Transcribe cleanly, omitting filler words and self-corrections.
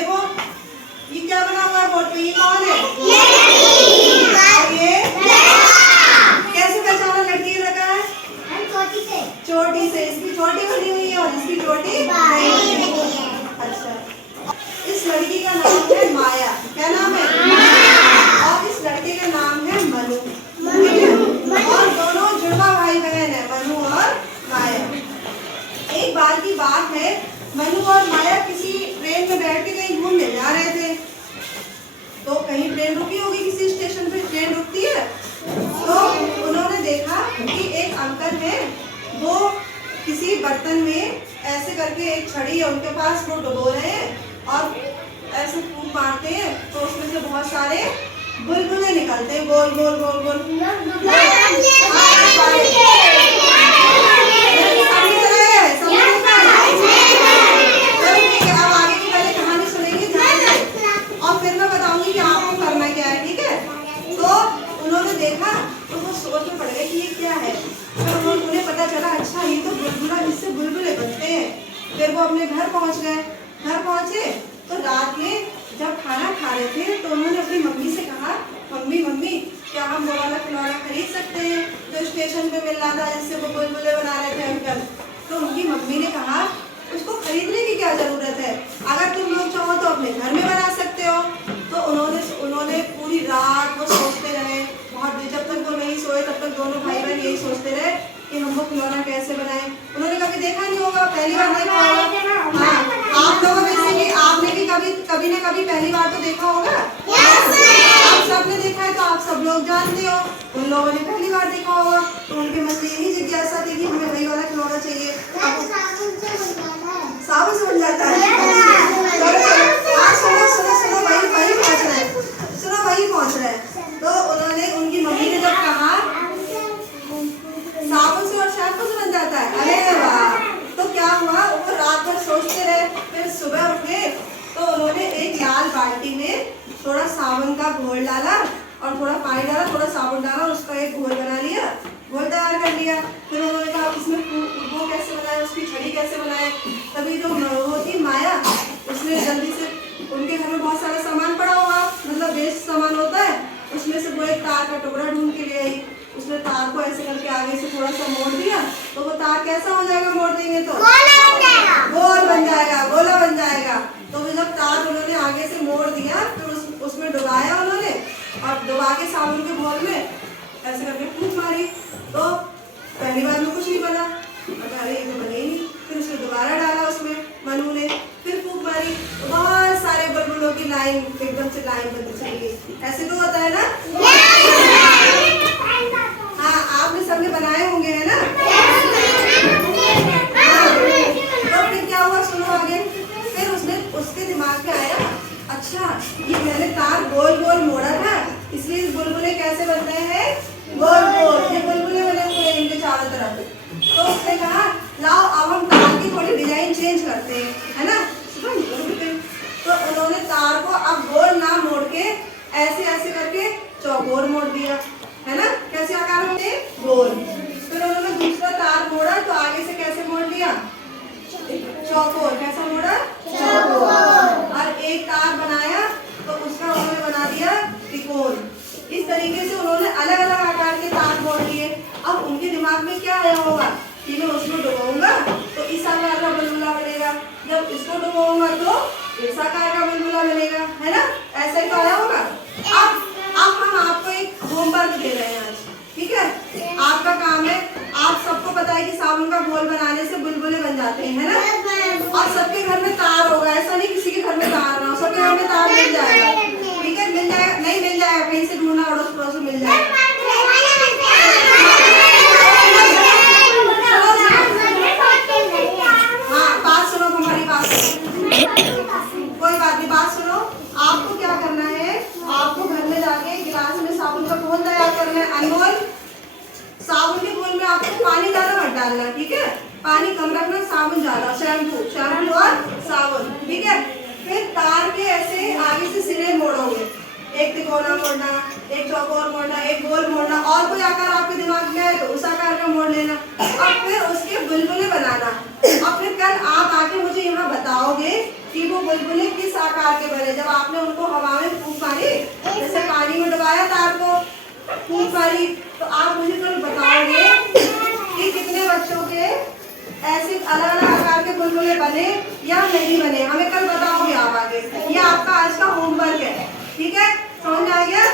देखो ये क्या बना हुआ है बोर्ड पे, ये कौन है? ये कैसे पहचाना लड़की लगा है? चोटी से, इसकी चोटी बनी हुई है और इसकी चोटी नहीं बनी हुई है। अच्छा, इस लड़की का नाम है माया। क्या नाम है? और इस लड़के का नाम है मनु। और दोनों जुड़वा भाई बहन है, मनु और माया। एक बार की बात है, मनु और माया किसी ट्रेन में बैठ के कहीं घूमने जा रहे थे। तो कहीं ट्रेन रुकी होगी, किसी स्टेशन पे ट्रेन रुकती है। तो उन्होंने देखा कि एक अंकल है, वो किसी बर्तन में ऐसे करके एक छड़ी है उनके पास, वो डुबो रहे हैं और ऐसे फूंक मारते हैं तो उसमें से बहुत सारे बुलबुले निकलते हैं, गोल गोल गोल गोल। अब आगे की पहले कहानी सुनेंगे ध्यान से और फिर मैं बताऊंगी कि आपको करना क्या है, ठीक है? तो उन्होंने देखा तो वो सोच में पड़ गए कि ये क्या है। फिर उन्हें पता चला, अच्छा ये तो बुलबुला, इससे बुलबुले बनते हैं। फिर वो अपने घर पहुंच गए। घर पहुंचे तो रात में जब खाना खा रहे थे तो उन्होंने अपनी मम्मी से कहा, मम्मी मम्मी क्या हम वो वाला खिलौना खरीद सकते हैं जो स्टेशन पे मिल रहा था, जिससे वो बुलबुले बना रहे थे अंकल? तो उनकी मम्मी ने कहा, उसको खरीदने की क्या जरूरत है, अगर तुम लोग चाहो तो अपने घर में बना सकते हो। तो उन्होंने पूरी रात वो सोचते रहे, बहुत देर, जब तक वो नहीं सोए तब तक दोनों भाई बहन यही सोचते रहे कि हम वो खिलौना कैसे बनाएं। उन्होंने कभी देखा नहीं होगा, पहली बार देखा होगा। हाँ, आप लोगों में से भी आपने भी कभी न कभी पहली बार तो देखा होगा। आप सबने देखा है तो आप सब लोग जानते हो। उन लोगों ने पहली बार देखा होगा तो उनके मन में यही जिज्ञासा थी कि हमें वही वाला खिलौना चाहिए। साबुन से बन जाता है। सुनो वही पहुंच रहा है, सुनो वही पहुंच रहा है। तो उन्होंने, उनकी मम्मी ने जब कहा साबुन से और शैम्पू से बन जाता है, अरे वाह, तो क्या हुआ, वो रात भर सोचते रहे। फिर सुबह उठे तो उन्होंने एक लाल बाल्टी में थोड़ा साबुन का घोल डाला और थोड़ा पानी डाला, थोड़ा साबुन डाला और उसका एक घोल बना लिया, घोल तैयार कर लिया। फिर उन्होंने कहा इसमें वो कैसे बनाए, उसकी छड़ी कैसे बनाए। तभी जो होती माया, उसने जल्दी से, उनके घर में बहुत सारा सामान पड़ा हुआ, मतलब वेस्ट सामान होता है, उसमें से वो एक तार का टुकड़ा ढूंढ के ले आई। उसने तार को ऐसे करके आगे से थोड़ा सा मोड़ दिया तो वो तार कैसा हो जाएगा, मोड़ देंगे तो गोल बन जाएगा, गोला बन जाएगा। तो वो जब तार उन्होंने आगे से मोड़ दिया फिर उसमें डुबाया उन्होंने और डुबा के साबुन के घोल में ऐसे करके फूंक मारी। तो पहली बार में कुछ नहीं बना, अरे ये तो बने ही नहीं। फिर उसने दोबारा डाला उसमें मनु ने, फिर फूंक मारी तो बहुत सारे बुलबुलों की लाइन एकदम से लाइन बनती चली गई। ऐसे तो होता है ना? हाँ, आपने सबने बनाए होंगे, है ना? तो फिर क्या हुआ, सुनो आगे। फिर उसके दिमाग में आया, अच्छा ये मैंने तार गोल गोल मोड़ा था, इसलिए इस बुलबुले कैसे बन रहे हैं, गोल गोल, ये बुलबुले बने हुए हैं इनके चारों तरफ। तो उसने कहा, लाओ अब हम तार की थोड़ी डिजाइन चेंज करते हैं, है ना? तो उन्होंने तार को अब गोल ना मोड़ के ऐसे ऐसे करके चौकोर मोड़ दिया, है ना? कैसे आकार होते, गोल। फिर उन्होंने दूसरा तार मोड़ा तो आगे से कैसे मोड़ लिया, चौकोर। कैसा मोड़ा, चौकोर। और एक तार बनाया तो उसका उन्होंने बना दिया त्रिकोण। इस तरीके से उन्होंने अलग अलग आकार के तार मोड़ लिए। अब उनके दिमाग में क्या आया होगा कि मैं उसको डुबाऊंगा तो इस आकार का बुलबुला बनेगा, जब इसको डुबाऊंगा तो इस आकार का बुलबुला बनेगा, है ना? ऐसा ही तो आया होगा। अब हम आपको एक होमवर्क दे रहे हैं आज, ठीक है? आपका काम है, आप सबको पता है कि साबुन का घोल बनाने से बुलबुले बन जाते हैं, है ना? और सबके घर में तार होगा, ऐसा नहीं किसी के घर में तार ना हो, सबके घर में तार मिल जाएगा, ठीक है? मिल जाएगा, नहीं मिल जाएगा, कहीं से ढूंढना अड़ोस पड़ोस में मिल जाएगा। हाँ, बात सुनो, हमारी बात कोई बात नहीं, बात सुनो। आपको क्या करना है, आपको घर में जाके गिलास में साबुन का घोल तैयार करना है, अनमोल। साबुन के घोल में आपको पानी ज्यादा मत डालना, ठीक है? पानी कम रखना, साबुन ज्यादा, शैम्पू और साबुन, ठीक है? फिर तार के ऐसे आगे से सिरे मोड़ोगे, एक तिकोना मोड़ना, एक चौकोर मोड़ना, एक गोल मोड़ना, और कोई आकार आपके दिमाग में है तो उस आकार का मोड़ लेना और फिर उसके बुलबुले बनाना। और फिर कल आप आके मुझे यहाँ बताओगे कि वो बुलबुले किस आकार के बने, जब आपने उनको हवा में फूंक मारी, जैसे पानी में डुबाया तार को, फूंक मारी, तो आप मुझे कल बताओगे कि कितने बच्चों के ऐसे अलग अलग आकार के बुलबुले बने या नहीं बने। हमें कल बताओगे आप आगे। ये आपका आज का होमवर्क है, ठीक है? समझ में आ गया?